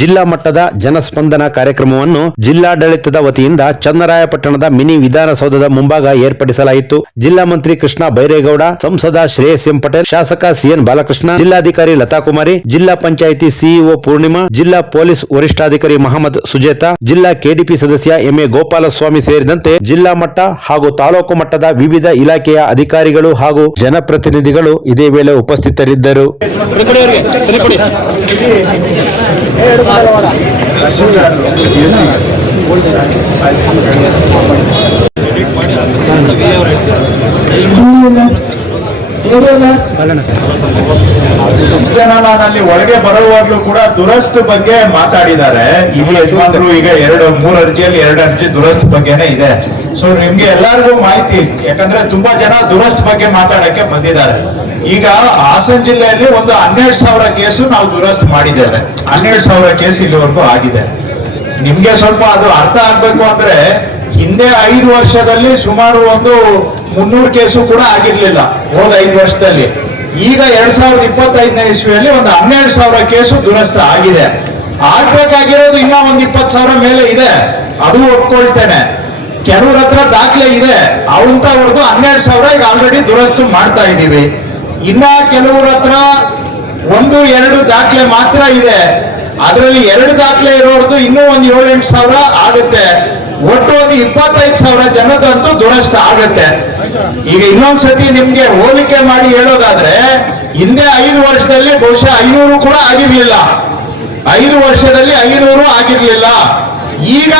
ಜಿಲ್ಲಾ ಮಟ್ಟದ ಜನಸ್ಪಂದನ ಕಾರ್ಯಕ್ರಮವನ್ನು ಜಿಲ್ಲಾಡಳಿತದ ವತಿಯಿಂದ ಚನ್ನರಾಯಪಟ್ಟಣದ ಮಿನಿ ವಿಧಾನಸೌಧದ ಮುಂಭಾಗ ಏರ್ಪಡಿಸಲಾಯಿತು. ಜಿಲ್ಲಾ ಮಂತ್ರಿ ಕೃಷ್ಣ ಬೈರೇಗೌಡ, ಸಂಸದ ಶ್ರೇಯಸ್ ಎಂ ಪಟೇಲ್, ಶಾಸಕ ಸಿಎನ್ ಬಾಲಕೃಷ್ಣ, ಜಿಲ್ಲಾಧಿಕಾರಿ ಲತಾ ಕುಮಾರಿ, ಜಿಲ್ಲಾ ಪಂಚಾಯಿತಿ ಸಿಇಒ ಪೂರ್ಣಿಮಾ, ಜಿಲ್ಲಾ ಪೊಲೀಸ್ ವರಿಷ್ಠಾಧಿಕಾರಿ ಮಹಮ್ಮದ್ ಸುಜೇತ, ಜಿಲ್ಲಾ ಕೆಡಿಪಿ ಸದಸ್ಯ ಎಂಎ ಗೋಪಾಲಸ್ವಾಮಿ ಸೇರಿದಂತೆ ಜಿಲ್ಲಾ ಮಟ್ಟ ಹಾಗೂ ತಾಲೂಕು ಮಟ್ಟದ ವಿವಿಧ ಇಲಾಖೆಯ ಅಧಿಕಾರಿಗಳು ಹಾಗೂ ಜನಪ್ರತಿನಿಧಿಗಳು ಇದೇ ವೇಳೆ ಉಪಸ್ಥಿತರಿದ್ದರು. ನಾನಲ್ಲಿ ಒಳಗೆ ಬರುವಾಗ್ಲೂ ಕೂಡ ದುರಸ್ತ್ ಬಗ್ಗೆ ಮಾತಾಡಿದ್ದಾರೆ. ಇಲ್ಲಿ ಯಜಮಾನರು ಈಗ ಎರಡು, ಮೂರು ಅರ್ಜಿಯಲ್ಲಿ ಎರಡು ಅರ್ಜಿ ದುರಸ್ತ್ ಬಗ್ಗೆನೇ ಇದೆ. ಸೊ ನಿಮ್ಗೆ ಎಲ್ಲರಿಗೂ ಮಾಹಿತಿ, ಯಾಕಂದ್ರೆ ತುಂಬಾ ಜನ ದುರಸ್ತ್ ಬಗ್ಗೆ ಮಾತಾಡಕ್ಕೆ ಬಂದಿದ್ದಾರೆ. ಈಗ ಹಾಸನ ಜಿಲ್ಲೆಯಲ್ಲಿ ಒಂದು ಹನ್ನೆರಡು ಸಾವಿರ ಕೇಸು ನಾವು ದುರಸ್ತಿ ಮಾಡಿದ್ದೇವೆ. ಹನ್ನೆರಡು ಸಾವಿರ ಕೇಸ್ ಇಲ್ಲಿವರೆಗೂ ಆಗಿದೆ. ನಿಮ್ಗೆ ಸ್ವಲ್ಪ ಅದು ಅರ್ಥ ಆಗ್ಬೇಕು ಅಂದ್ರೆ ಹಿಂದೆ ಐದು ವರ್ಷದಲ್ಲಿ ಸುಮಾರು ಒಂದು ಮುನ್ನೂರು ಕೇಸು ಕೂಡ ಆಗಿರ್ಲಿಲ್ಲ ಹೋದ ಐದು ವರ್ಷದಲ್ಲಿ. ಈಗ ಎರಡ್ ಸಾವಿರದ ಇಪ್ಪತ್ತೈದನೇ ಇಸ್ವಿಯಲ್ಲಿ ಒಂದು ಹನ್ನೆರಡು ಸಾವಿರ ಕೇಸು ದುರಸ್ತ ಆಗಿದೆ. ಆಗ್ಬೇಕಾಗಿರೋದು ಇನ್ನ ಒಂದು ಇಪ್ಪತ್ತು ಸಾವಿರ ಮೇಲೆ ಇದೆ. ಅದು ಒಪ್ಕೊಳ್ತೇನೆ. ಕೆಲವ್ರ ಹತ್ರ ದಾಖಲೆ ಇದೆ. ಅವಂತವ್ರದ್ದು ಹನ್ನೆರಡು ಸಾವಿರ ಈಗ ಆಲ್ರೆಡಿ ದುರಸ್ತು ಮಾಡ್ತಾ ಇದೀವಿ ಇನ್ನ ಕೆಲವರ ಹತ್ರ ಒಂದು, ಎರಡು ದಾಖಲೆ ಮಾತ್ರ ಇದೆ. ಅದರಲ್ಲಿ ಎರಡು ದಾಖಲೆ ಇರೋರ್ದು ಇನ್ನೂ ಒಂದು ಏಳು ಎಂಟು ಸಾವಿರ ಆಗುತ್ತೆ. ಒಟ್ಟು ಒಂದು ಇಪ್ಪತ್ತೈದು ಸಾವಿರ ಜನದಂತೂ ದುರಸ್ತ ಆಗುತ್ತೆ. ಈಗ ಇನ್ನೊಂದ್ಸತಿ ನಿಮ್ಗೆ ಹೋಲಿಕೆ ಮಾಡಿ ಹೇಳೋದಾದ್ರೆ, ಹಿಂದೆ ಐದು ವರ್ಷದಲ್ಲಿ ಬಹುಶಃ ಐನೂರು ಕೂಡ ಆಗಿರ್ಲಿಲ್ಲ. ಐದು ವರ್ಷದಲ್ಲಿ ಐನೂರು ಆಗಿರ್ಲಿಲ್ಲ. ಈಗ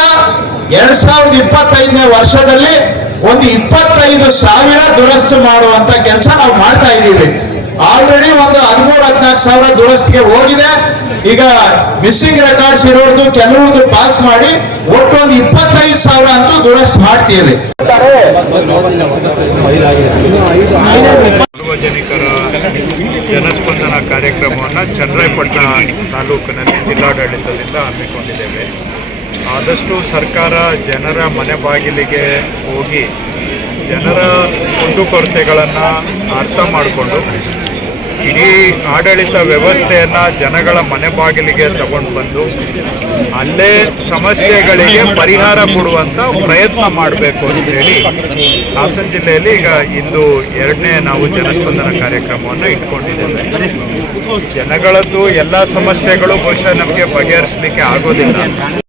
ಎರಡ್ ಸಾವಿರದ ಇಪ್ಪತ್ತೈದನೇ ವರ್ಷದಲ್ಲಿ ಒಂದು ಇಪ್ಪತ್ತೈದು ಸಾವಿರ ದುರಸ್ತು ಮಾಡುವಂತ ಕೆಲಸ ನಾವು ಮಾಡ್ತಾ ಇದ್ದೀವಿ. ಆಲ್ರೆಡಿ ಒಂದು ಹದಿಮೂರು, ಹದಿನಾಲ್ಕು ಸಾವಿರ ದುರಸ್ತಿಗೆ ಹೋಗಿದೆ. ಈಗ ಮಿಸ್ಸಿಂಗ್ ರೆಕಾರ್ಡ್ಸ್ ಇರೋದು ಕೆಲವೊಂದು ಪಾಸ್ ಮಾಡಿ ಒಟ್ಟು ಒಂದು ಇಪ್ಪತ್ತೈದು ಸಾವಿರ ಅಂತೂ ದುರಸ್ತ್ ಮಾಡ್ತೀವಿ. ಸಾರ್ವಜನಿಕರ ಜನಸ್ಪಂದನ ಕಾರ್ಯಕ್ರಮವನ್ನು ಚನ್ನರಾಯಪಟ್ಟಣ ತಾಲೂಕಿನಲ್ಲಿ ಜಿಲ್ಲಾಡಳಿತದಿಂದ ಹಮ್ಮಿಕೊಂಡಿದ್ದೇವೆ. ಆದಷ್ಟು ಸರ್ಕಾರ ಜನರ ಮನೆ ಬಾಗಿಲಿಗೆ ಹೋಗಿ ಜನರ ಕುಂದುಕೊರತೆಗಳನ್ನು ಅರ್ಥ ಮಾಡಿಕೊಂಡು ಇಡೀ ಆಡಳಿತ ವ್ಯವಸ್ಥೆಯನ್ನು ಜನಗಳ ಮನೆ ಬಾಗಿಲಿಗೆ ತಗೊಂಡು ಬಂದು ಅಲ್ಲೇ ಸಮಸ್ಯೆಗಳಿಗೆ ಪರಿಹಾರ ಕೊಡುವಂಥ ಪ್ರಯತ್ನ ಮಾಡಬೇಕು ಅಂತೇಳಿ ಹಾಸನ ಜಿಲ್ಲೆಯಲ್ಲಿ ಈಗ ಇಂದು ಎರಡನೇ ನಾವು ಜನಸ್ಪಂದನ ಕಾರ್ಯಕ್ರಮವನ್ನು ಇಟ್ಕೊಂಡಿದ್ದೇವೆ. ಜನಗಳದ್ದು ಎಲ್ಲ ಸಮಸ್ಯೆಗಳು ಬಹುಶಃ ನಮಗೆ ಬಗೆಹರಿಸಲಿಕ್ಕೆ ಆಗೋದಿಲ್ಲ.